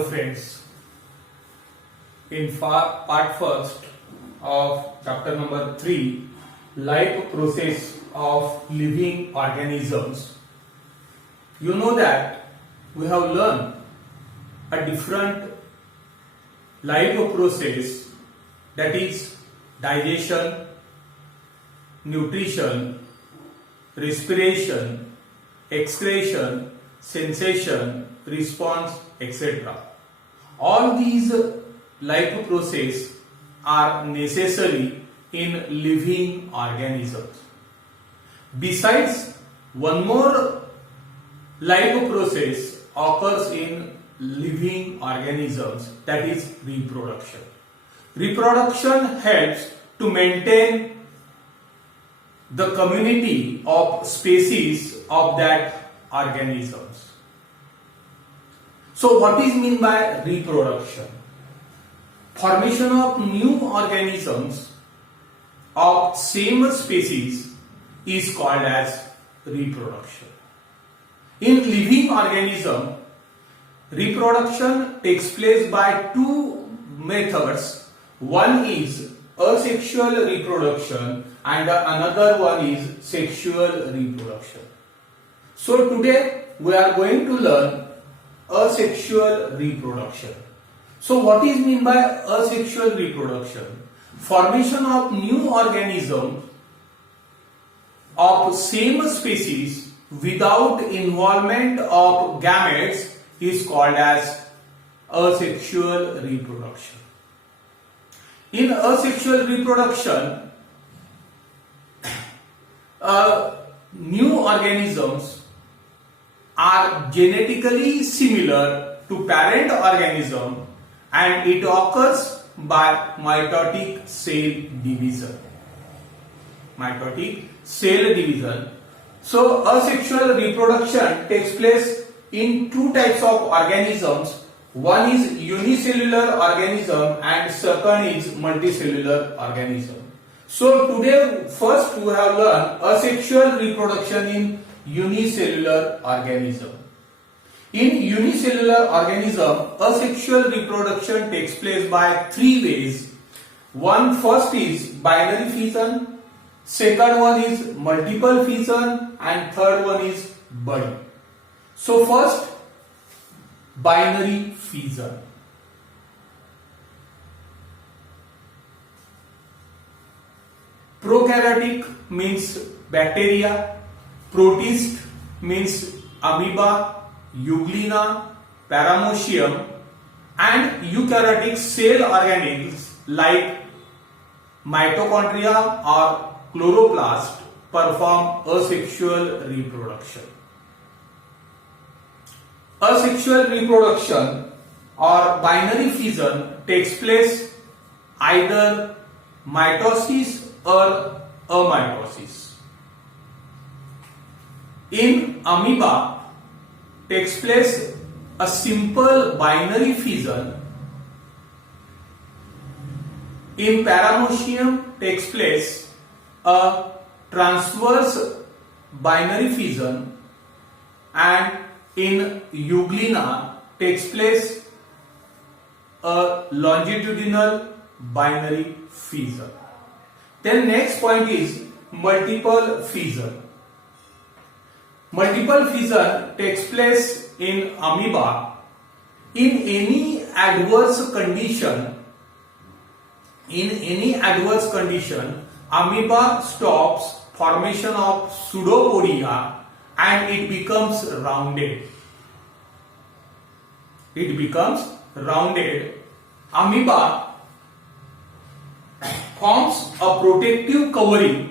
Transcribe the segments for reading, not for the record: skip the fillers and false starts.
Hello friends, in part first of chapter number 3, life process of living organisms, you know that we have learned a different life process, that is digestion, nutrition, respiration, excretion, sensation, response, etc. All these life processes are necessary in living organisms. Besides, one more life process occurs in living organisms, that is reproduction. Reproduction helps to maintain the community of species of that organisms. So what is meant by reproduction? Formation of new organisms of same species is called as reproduction. In living organism, reproduction takes place by two methods. One is asexual reproduction and another one is sexual reproduction. So today we are going to learn asexual reproduction. So what is meant by asexual reproduction? Formation of new organisms of same species without involvement of gametes is called as asexual reproduction. In asexual reproduction, new organisms are genetically similar to parent organism and it occurs by mitotic cell division. Mitotic cell division. So asexual reproduction takes place in two types of organisms. One is unicellular organism and second is multicellular organism. So today first we have learned asexual reproduction in unicellular organism. In unicellular organism, asexual reproduction takes place by three ways. First is binary fission, second one is multiple fission and third one is budding. So first, binary fission. Prokaryotic means bacteria, protist means amoeba, euglena, paramecium, and eukaryotic cell organelles like mitochondria or chloroplast perform asexual reproduction. Asexual reproduction or binary fission takes place either mitosis or amitosis. In amoeba takes place a simple binary fission. In paramecium takes place a transverse binary fission and in euglena takes place a longitudinal binary fission. Then next point is multiple fission. Multiple fission takes place in amoeba. In any adverse condition, amoeba stops formation of pseudopodia and it becomes rounded. Amoeba forms a protective covering.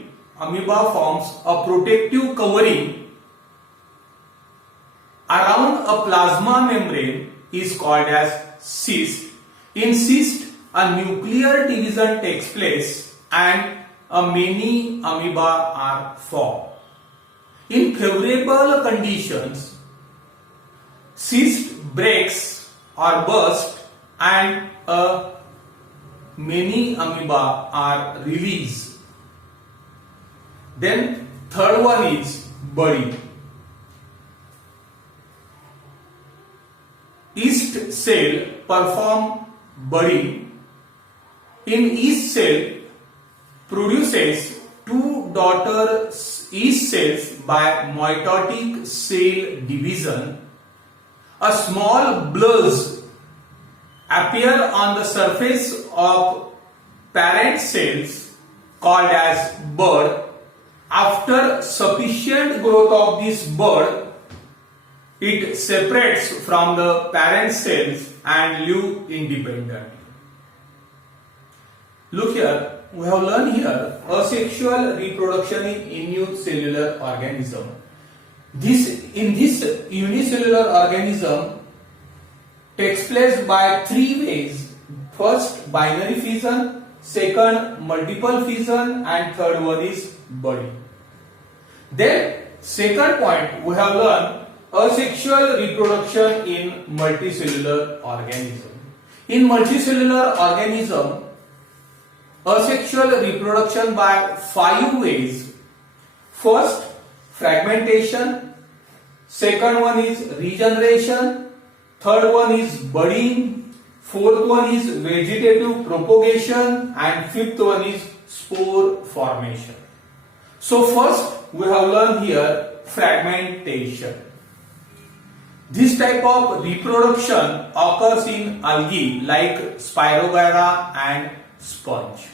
Around a plasma membrane is called as cyst. In cyst, a nuclear division takes place and many amoeba are formed. In favorable conditions, cyst breaks or bursts and many amoeba are released. Then third one is budding. Yeast cell perform budding. In each cell produces two daughter yeast cells by mitotic cell division. A small buzz appear on the surface of parent cells called as bud. After sufficient growth of this bud, it separates from the parent cells and live independently. Look here, we have learned here asexual reproduction in unicellular organism. In this unicellular organism takes place by three ways. First, binary fission, second, multiple fission, and third one is budding. Then, second point, we have learned asexual reproduction in multicellular organism. In multicellular organism, asexual reproduction by five ways. First, fragmentation. Second one is regeneration. Third one is budding. Fourth one is vegetative propagation. And fifth one is spore formation. So first we have learned here fragmentation. This type of reproduction occurs in algae like Spirogyra and sponge.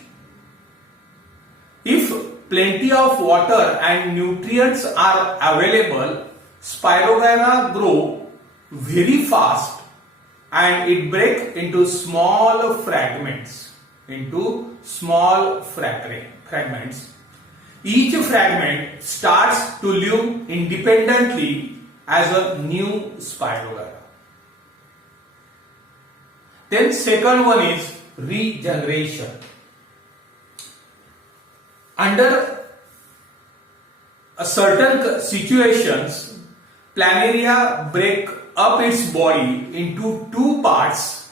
If plenty of water and nutrients are available, Spirogyra grow very fast and it breaks into small fragments. Each fragment starts to live independently as a new Spirogyra. Then second one is regeneration. Under certain situations, planaria break up its body into two parts.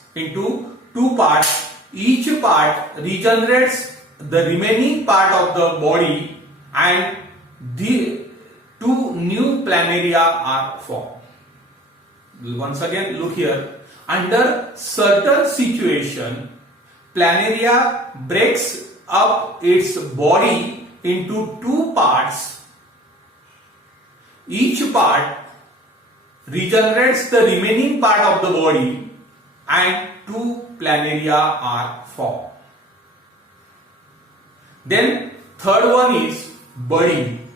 Each part regenerates the remaining part of the body, and the two new planaria are formed. Once again, look here. Under certain situation, planaria breaks up its body into two parts. Each part regenerates the remaining part of the body and two planaria are formed. Then third one is budding.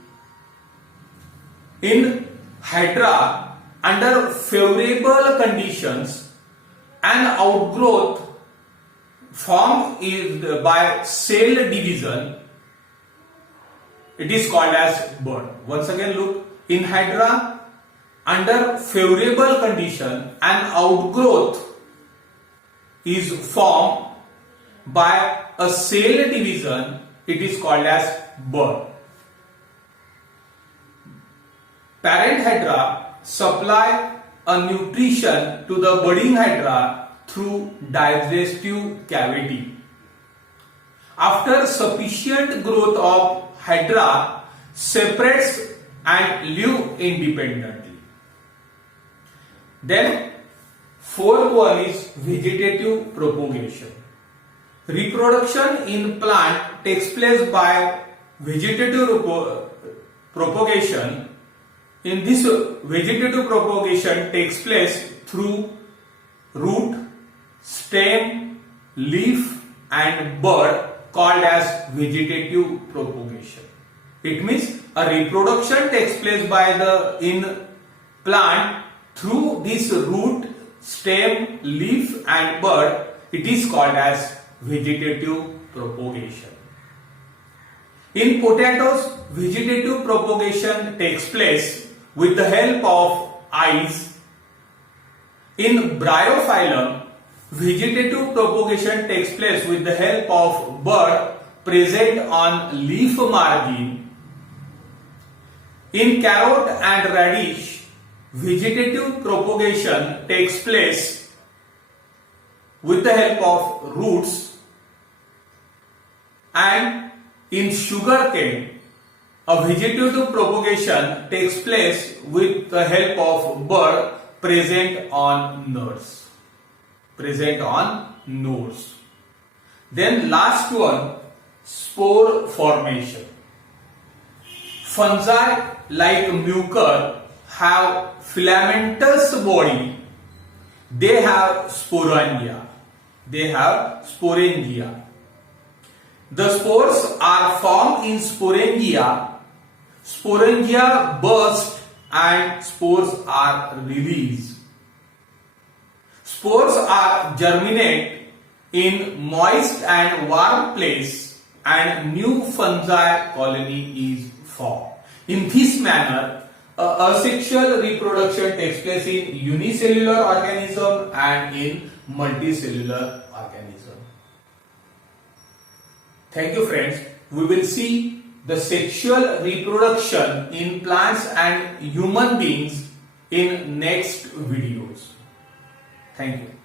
In Hydra, under favorable conditions, an outgrowth formed by cell division. It is called as bud. Once again, look, in Hydra, under favorable condition, an outgrowth is formed by a cell division. It is called as bud. Parent Hydra supply a nutrition to the budding Hydra through digestive cavity. After sufficient growth of Hydra separates and live independently. Then fourth one is vegetative propagation. Reproduction in plant takes place by vegetative propagation. In this vegetative propagation takes place through root, stem, leaf and bud, called as vegetative propagation. It means a reproduction takes place in plant through this root, stem, leaf and bud. It is called as vegetative propagation. In potatoes, vegetative propagation takes place with the help of eyes. In Bryophyllum, vegetative propagation takes place with the help of bud present on leaf margin. In carrot and radish, vegetative propagation takes place with the help of roots, and in sugarcane, a vegetative propagation takes place with the help of bud present on nuts. present on nodes. Then last one, spore formation. Fungi like mucor have filamentous body. They have sporangia. The spores are formed in sporangia. Sporangia burst and spores are released. Spores are germinate in moist and warm place and new fungi colony is formed. In this manner, asexual reproduction takes place in unicellular organism and in multicellular organism. Thank you friends. We will see the sexual reproduction in plants and human beings in next videos. Thank you.